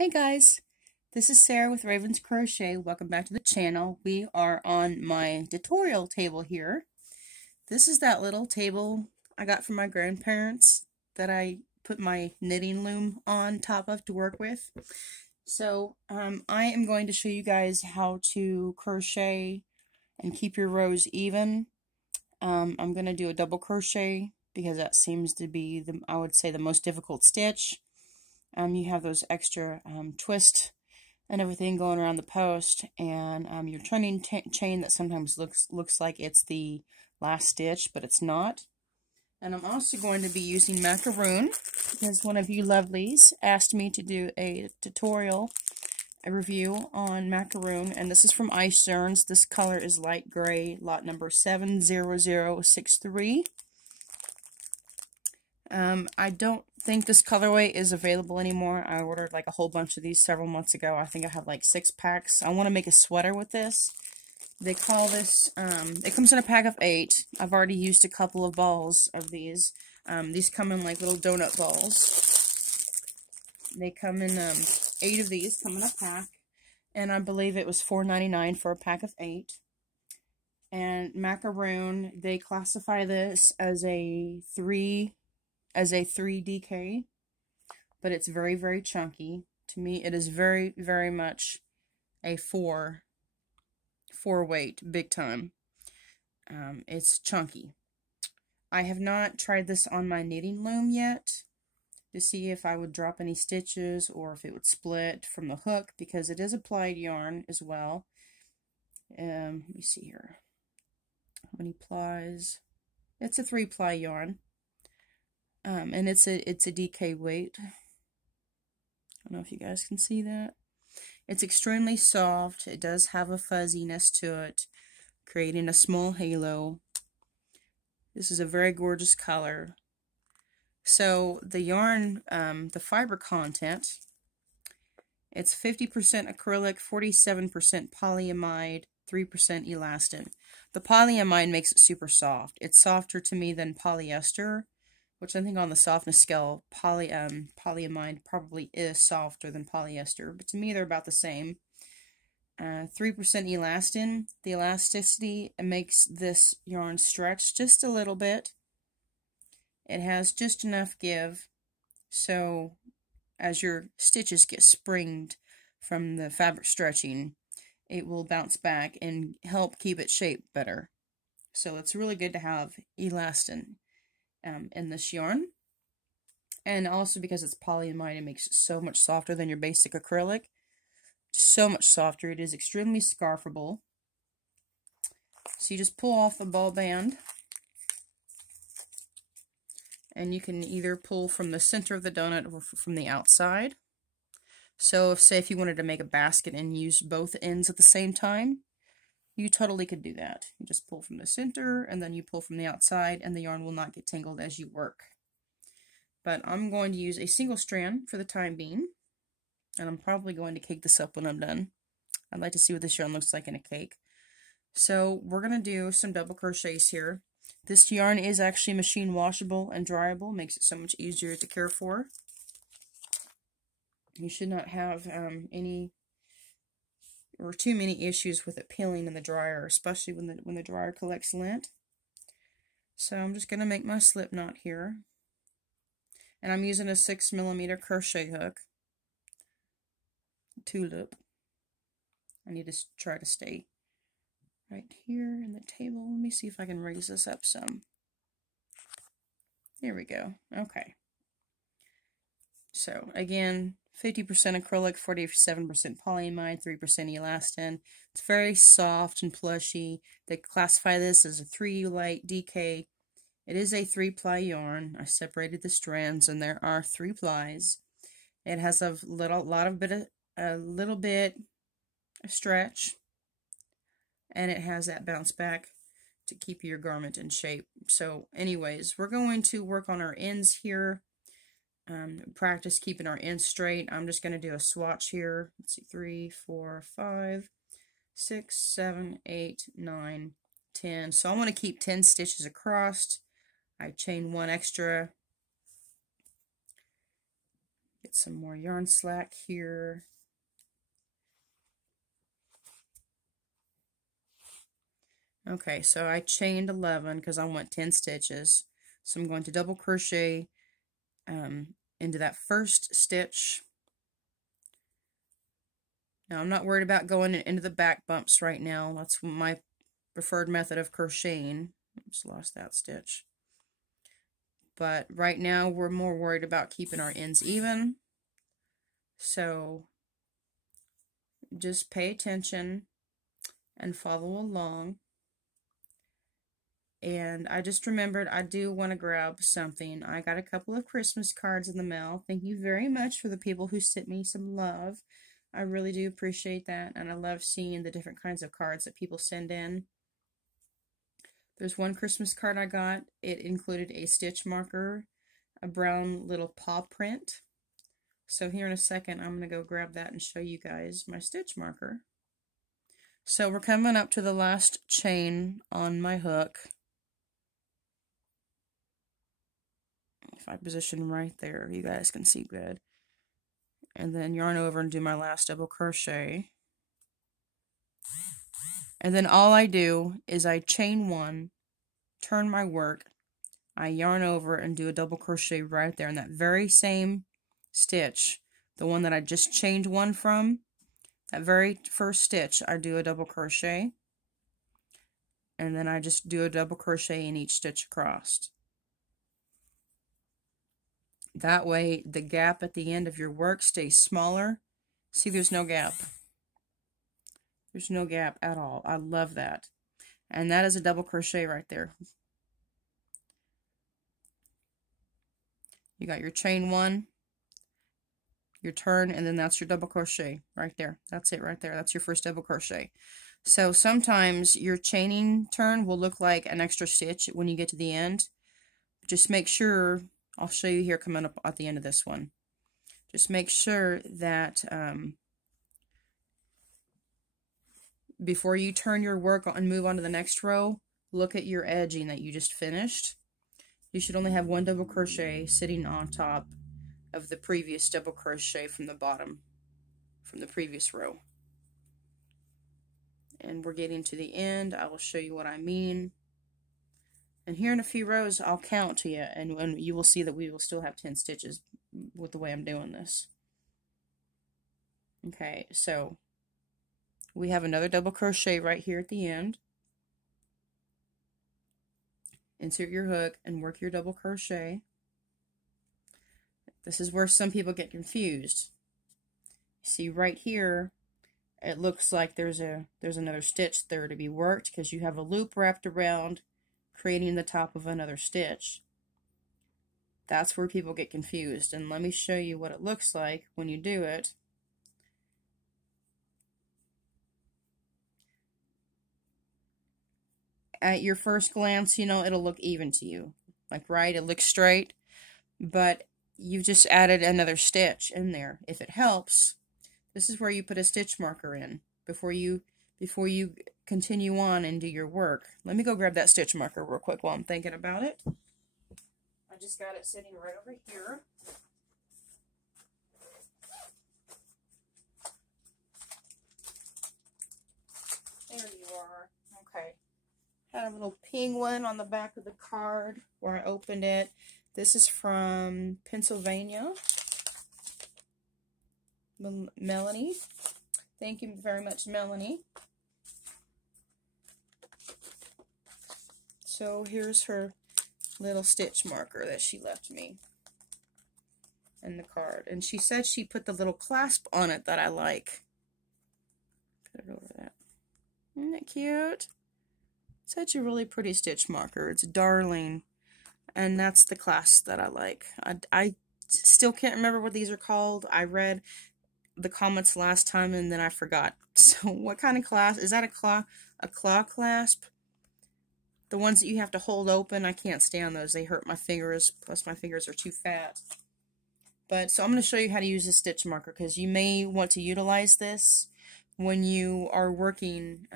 Hey guys, this is Sarah with Raven's Crochet. Welcome back to the channel. We are on my tutorial table here. This is that little table I got from my grandparents that I put my knitting loom on top of to work with. So I am going to show you guys how to crochet and keep your rows even. I'm going to do a double crochet because that seems to be, I would say, the most difficult stitch. You have those extra twist and everything going around the post, and your turning chain that sometimes looks like it's the last stitch, but it's not. And I'm also going to be using macaroon because one of you lovelies asked me to do a tutorial, a review on macaroon, and this is from Ice Yarns. This color is light gray, lot number 70063. I don't think this colorway is available anymore. I ordered like a whole bunch of these several months ago. I think I have like 6 packs. I want to make a sweater with this. They call this, it comes in a pack of 8. I've already used a couple of balls of these. These come in like little donut balls. They come in 8 of these, come in a pack. And I believe it was $4.99 for a pack of 8. And macaroon, they classify this as a 3 DK, but it's very, very chunky. To me, it is very, very much a 4 weight, big time. It's chunky. I have not tried this on my knitting loom yet to see if I would drop any stitches or if it would split from the hook, because it is a plied yarn as well. Let me see here. How many plies? It's a 3-ply yarn. And it's a DK weight. I don't know if you guys can see that. It's extremely soft. It does have a fuzziness to it, creating a small halo. This is a very gorgeous color. So the yarn, the fiber content, it's 50% acrylic, 47% polyamide, 3% elastin. The polyamide makes it super soft. It's softer to me than polyester, which I think on the softness scale, polyamide probably is softer than polyester, but to me they're about the same. 3% elastin. The elasticity makes this yarn stretch just a little bit. It has just enough give, so as your stitches get springed from the fabric stretching, it will bounce back and help keep its shape better. So it's really good to have elastin in this yarn, and also because it's polyamide, it makes it so much softer than your basic acrylic. So much softer. It is extremely scarfable. So you just pull off the ball band, and you can either pull from the center of the donut or from the outside. So say if you wanted to make a basket and use both ends at the same time, you totally could do that. You just pull from the center, and then you pull from the outside, and the yarn will not get tangled as you work. But I'm going to use a single strand for the time being, and I'm probably going to cake this up when I'm done. I'd like to see what this yarn looks like in a cake. So we're going to do some double crochets here. This yarn is actually machine washable and dryable, makes it so much easier to care for. You should not have any or too many issues with it peeling in the dryer, especially when the dryer collects lint. So I'm just going to make my slip knot here, and I'm using a 6mm crochet hook, tulip. I need to try to stay right here in the table. Let me see if I can raise this up some. There we go. Okay. So again, 50% acrylic, 47% polyamide, 3% elastin. It's very soft and plushy. They classify this as a 3 light DK. It is a 3-ply yarn. I separated the strands, and there are 3 plies. It has a little bit of stretch, and it has that bounce back to keep your garment in shape. So anyways, we're going to work on our ends here. Practice keeping our ends straight. I'm just going to do a swatch here. Let's see, 3, 4, 5, 6, 7, 8, 9, 10. So I want to keep 10 stitches across. I chain 1 extra. Get some more yarn slack here. Okay, so I chained 11 because I want 10 stitches. So I'm going to double crochet into that first stitch. Now I'm not worried about going into the back bumps right now. That's my preferred method of crocheting. Just lost that stitch. But right now we're more worried about keeping our ends even. So just pay attention and follow along. And I just remembered I do want to grab something. I got a couple of Christmas cards in the mail. Thank you very much for the people who sent me some love. I really do appreciate that, and I love seeing the different kinds of cards that people send in. There's one Christmas card I got. It included a stitch marker, a brown little paw print. So here in a second, I'm going to go grab that and show you guys my stitch marker. So we're coming up to the last chain on my hook. If I position right there, you guys can see good. And then yarn over and do my last double crochet. And then all I do is I chain one, turn my work, I yarn over and do a double crochet right there in that very same stitch, the one that I just chained one from. That very first stitch, I do a double crochet, and then I just do a double crochet in each stitch across. That way, the gap at the end of your work stays smaller. See, there's no gap. There's no gap at all. I love that. And that is a double crochet right there. You got your chain one, your turn, and then that's your double crochet right there. That's it right there. That's your first double crochet. So sometimes your chaining turn will look like an extra stitch when you get to the end. Just make sure, I'll show you here coming up at the end of this one. Just make sure that before you turn your work and move on to the next row, look at your edging that you just finished. You should only have one double crochet sitting on top of the previous double crochet from the bottom, from the previous row. And we're getting to the end. I will show you what I mean. And here in a few rows, I'll count to you, and you will see that we will still have 10 stitches with the way I'm doing this. Okay, so we have another double crochet right here at the end. Insert your hook and work your double crochet. This is where some people get confused. See right here, it looks like there's another stitch there to be worked because you have a loop wrapped around, creating the top of another stitch. That's where people get confused, and let me show you what it looks like when you do it. At your first glance, you know, it'll look even to you. Like, right, it looks straight, but you've just added another stitch in there. If it helps, this is where you put a stitch marker in before you continue on and do your work. Let me go grab that stitch marker real quick while I'm thinking about it. I just got it sitting right over here. There you are. Okay. Had a little penguin on the back of the card where I opened it. This is from Pennsylvania. Melanie. Thank you very much, Melanie. So here's her little stitch marker that she left me in the card. And she said she put the little clasp on it that I like. Put it over that. Isn't that cute? Such a really pretty stitch marker. It's darling. And that's the clasp that I like. I still can't remember what these are called. I read the comments last time and then I forgot. So what kind of clasp? Is that a claw clasp? The ones that you have to hold open, I can't stand those. They hurt my fingers, plus my fingers are too fat. But so I'm going to show you how to use a stitch marker because you may want to utilize this when you are working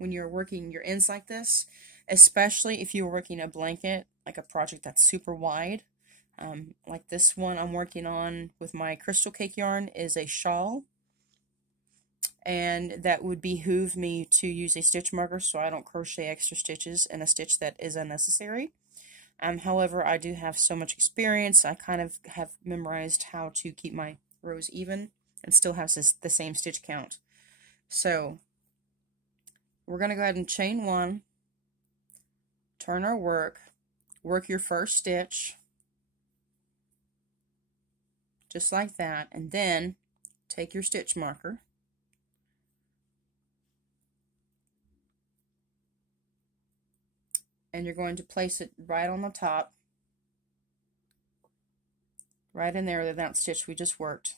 your ends like this, especially if you're working a blanket, like a project that's super wide. Like this one I'm working on with my crystal cake yarn is a shawl, and that would behoove me to use a stitch marker so I don't crochet extra stitches in a stitch that is unnecessary. However, I do have so much experience, I kind of have memorized how to keep my rows even and still have the same stitch count. So we're going to go ahead and chain one, turn our work your first stitch, just like that, and then take your stitch marker and you're going to place it right on the top, right in there with that stitch we just worked.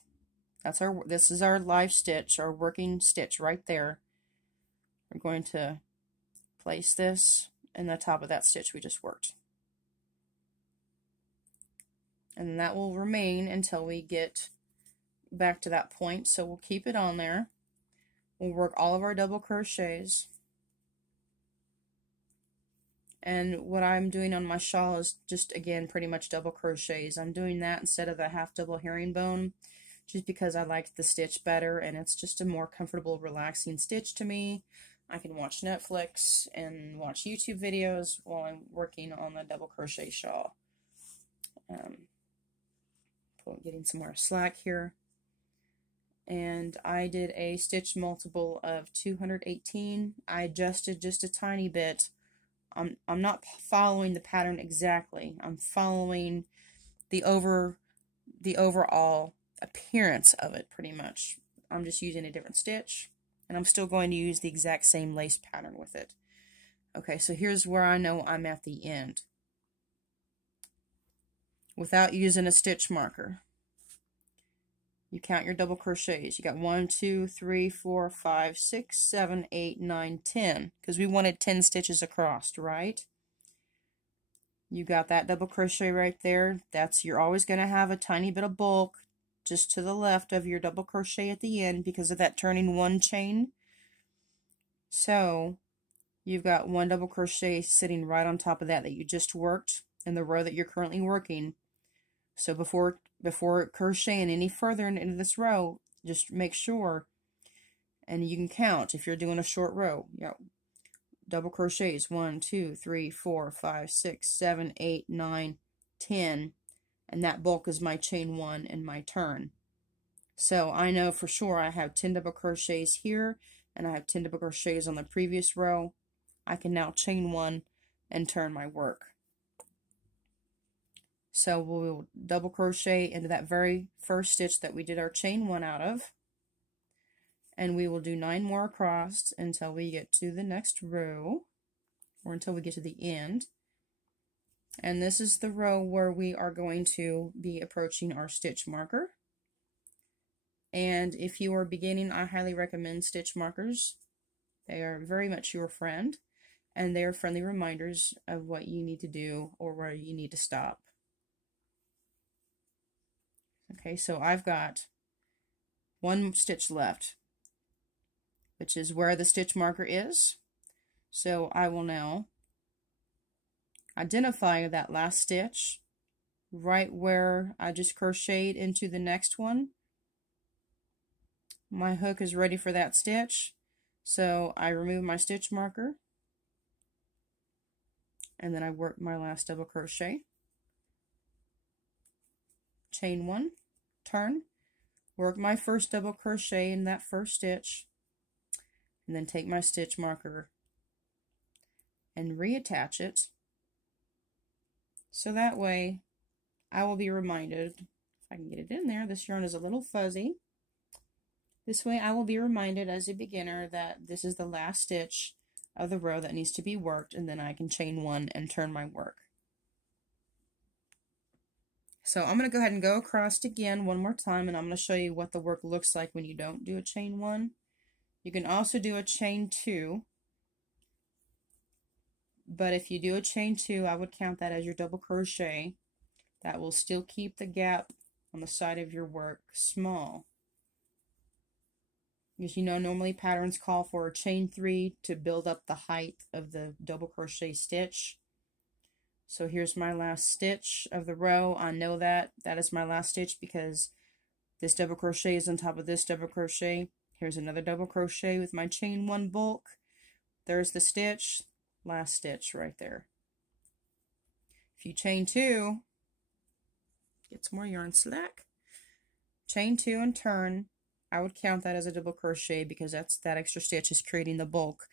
This is our live stitch, our working stitch right there. We're going to place this in the top of that stitch we just worked. And that will remain until we get back to that point, so we'll keep it on there. We'll work all of our double crochets. And what I'm doing on my shawl is just, again, pretty much double crochets. I'm doing that instead of the half double herringbone, just because I like the stitch better, and it's just a more comfortable, relaxing stitch to me. I can watch Netflix and watch YouTube videos while I'm working on the double crochet shawl. Getting some more slack here. And I did a stitch multiple of 218. I adjusted just a tiny bit. I'm not following the pattern exactly. I'm following the overall appearance of it, pretty much. I'm just using a different stitch, and I'm still going to use the exact same lace pattern with it. Okay, so here's where I know I'm at the end. Without using a stitch marker, you count your double crochets. You got 1, 2, 3, 4, 5, 6, 7, 8, 9, 10, because we wanted 10 stitches across, right? You got that double crochet right there. You're always going to have a tiny bit of bulk just to the left of your double crochet at the end because of that turning one chain. So you've got one double crochet sitting right on top of that you just worked in the row that you're currently working. So before crocheting any further into this row, just make sure, and you can count if you're doing a short row. Double crochets 1, 2, 3, 4, 5, 6, 7, 8, 9, 10, and that bulk is my chain one and my turn. So I know for sure I have 10 double crochets here, and I have 10 double crochets on the previous row. I can now chain one and turn my work. So we'll double crochet into that very first stitch that we did our chain one out of, and we will do 9 more across until we get to the next row, or until we get to the end. And this is the row where we are going to be approaching our stitch marker. And if you are beginning, I highly recommend stitch markers. They are very much your friend, and they are friendly reminders of what you need to do or where you need to stop. Okay, so I've got one stitch left, which is where the stitch marker is. So I will now identify that last stitch right where I just crocheted into the next one. My hook is ready for that stitch, so I remove my stitch marker, and then I work my last double crochet, chain one, turn, work my first double crochet in that first stitch, and then take my stitch marker and reattach it, so that way I will be reminded, if I can get it in there, this yarn is a little fuzzy. This way I will be reminded as a beginner that this is the last stitch of the row that needs to be worked, and then I can chain one and turn my work. So I'm going to go ahead and go across again one more time, and I'm going to show you what the work looks like when you don't do a chain one. You can also do a chain two, but if you do a chain two, I would count that as your double crochet. That will still keep the gap on the side of your work small. Because you know normally patterns call for a chain three to build up the height of the double crochet stitch. So here's my last stitch of the row. I know that is my last stitch because this double crochet is on top of this double crochet. Here's another double crochet with my chain 1 bulk. There's the stitch, last stitch right there. If you chain 2, get some more yarn slack, chain 2 and turn, I would count that as a double crochet because that extra stitch is creating the bulk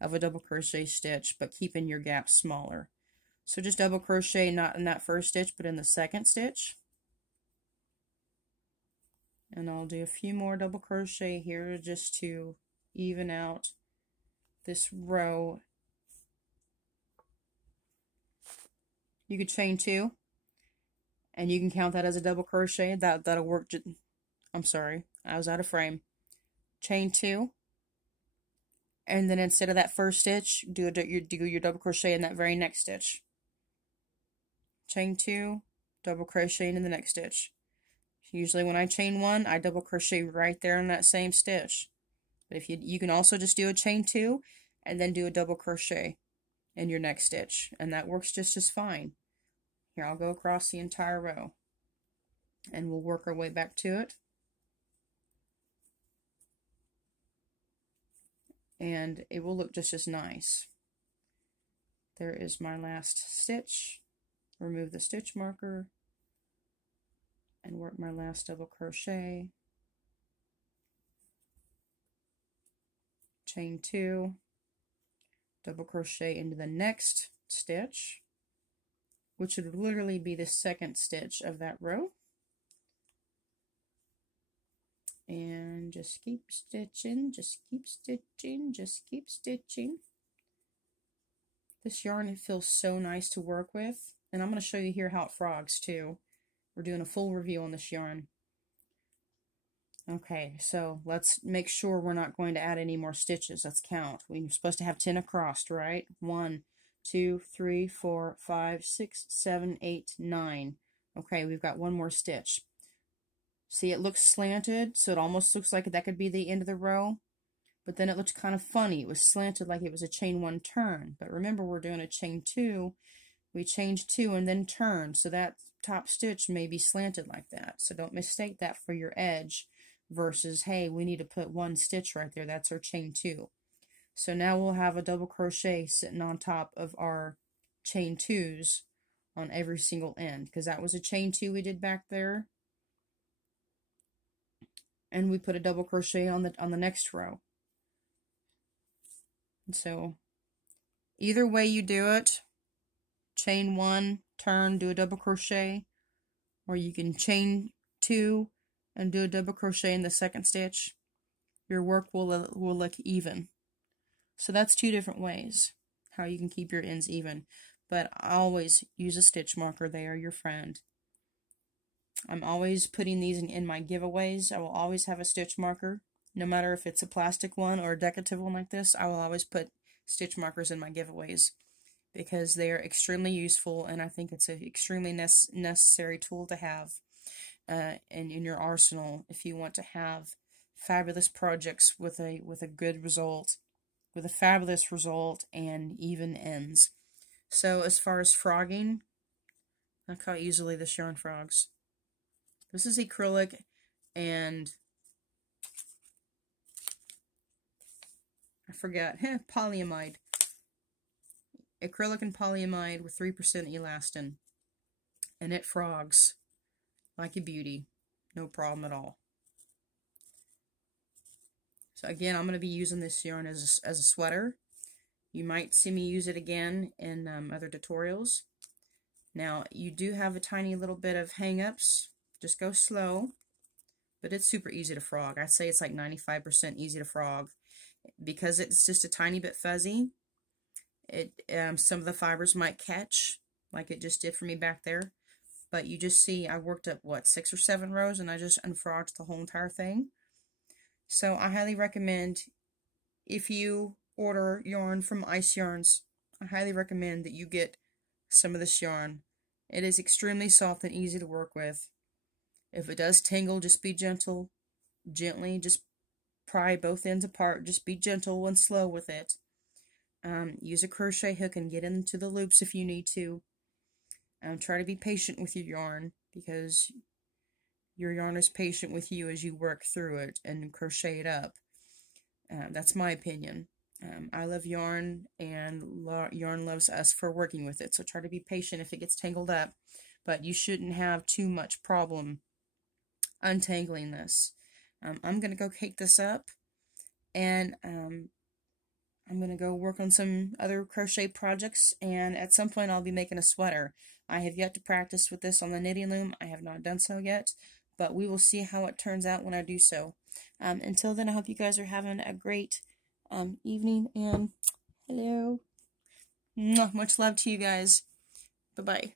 of a double crochet stitch, but keeping your gaps smaller. So just double crochet, not in that first stitch, but in the second stitch. And I'll do a few more double crochet here just to even out this row. You could chain 2, and you can count that as a double crochet. That'll work. I'm sorry, I was out of frame. Chain 2. And then instead of that first stitch, do your double crochet in that very next stitch. Chain 2, double crochet in the next stitch. Usually when I chain 1, I double crochet right there in that same stitch. But if you can also just do a chain 2 and then do a double crochet in your next stitch, and that works just as fine. Here, I'll go across the entire row and we'll work our way back to it. And it will look just as nice. There is my last stitch. Remove the stitch marker and work my last double crochet. Chain 2, double crochet into the next stitch, which would literally be the second stitch of that row. And just keep stitching, just keep stitching, just keep stitching. This yarn, it feels so nice to work with. And I'm going to show you here how it frogs too. We're doing a full review on this yarn. Okay, so let's make sure we're not going to add any more stitches. Let's count. We're supposed to have 10 across, right? 1, 2, 3, 4, 5, 6, 7, 8, 9. Okay, we've got one more stitch. See, it looks slanted, so it almost looks like that could be the end of the row. But then it looked kind of funny. It was slanted like it was a chain 1 turn. But remember, we're doing a chain 2. We changed 2 and then turned. So that top stitch may be slanted like that. So don't mistake that for your edge versus, hey, we need to put 1 stitch right there. That's our chain 2. So now we'll have a double crochet sitting on top of our chain 2s on every single end. Because that was a chain 2 we did back there. And we put a double crochet on the next row. And so either way you do it, chain 1, turn, do a double crochet, or you can chain 2 and do a double crochet in the second stitch. Your work will look even. So that's 2 different ways how you can keep your ends even. But always use a stitch marker. They are your friend. I'm always putting these in my giveaways. I will always have a stitch marker. No matter if it's a plastic one or a decorative one like this, I will always put stitch markers in my giveaways because they are extremely useful, and I think it's an extremely necessary tool to have in your arsenal if you want to have fabulous projects with a good result, with a fabulous result and even ends. So as far as frogging, look how easily this yarn frogs. This is acrylic and I forgot, polyamide. Acrylic and polyamide with 3% elastin. And it frogs like a beauty. No problem at all. So again, I'm going to be using this yarn as a sweater. You might see me use it again in other tutorials. Now, you do have a tiny little bit of hang-ups. Just go slow, but it's super easy to frog. I'd say it's like 95% easy to frog because it's just a tiny bit fuzzy. Some of the fibers might catch, like it just did for me back there. But you just see I worked up, what, 6 or 7 rows, and I just unfrogged the whole entire thing. So I highly recommend, if you order yarn from Ice Yarns, I highly recommend that you get some of this yarn. It is extremely soft and easy to work with. If it does tingle, just be gentle. Gently, just pry both ends apart. Just be gentle and slow with it. Use a crochet hook and get into the loops if you need to. Try to be patient with your yarn, because your yarn is patient with you as you work through it and crochet it up. That's my opinion. I love yarn, and yarn loves us for working with it, so try to be patient if it gets tangled up, but you shouldn't have too much problem untangling this. I'm going to go cake this up, and I'm going to go work on some other crochet projects, and at some point I'll be making a sweater. I have yet to practice with this on the knitting loom. I have not done so yet, but we will see how it turns out when I do so. Until then, I hope you guys are having a great evening, and hello. Much love to you guys. Bye-bye.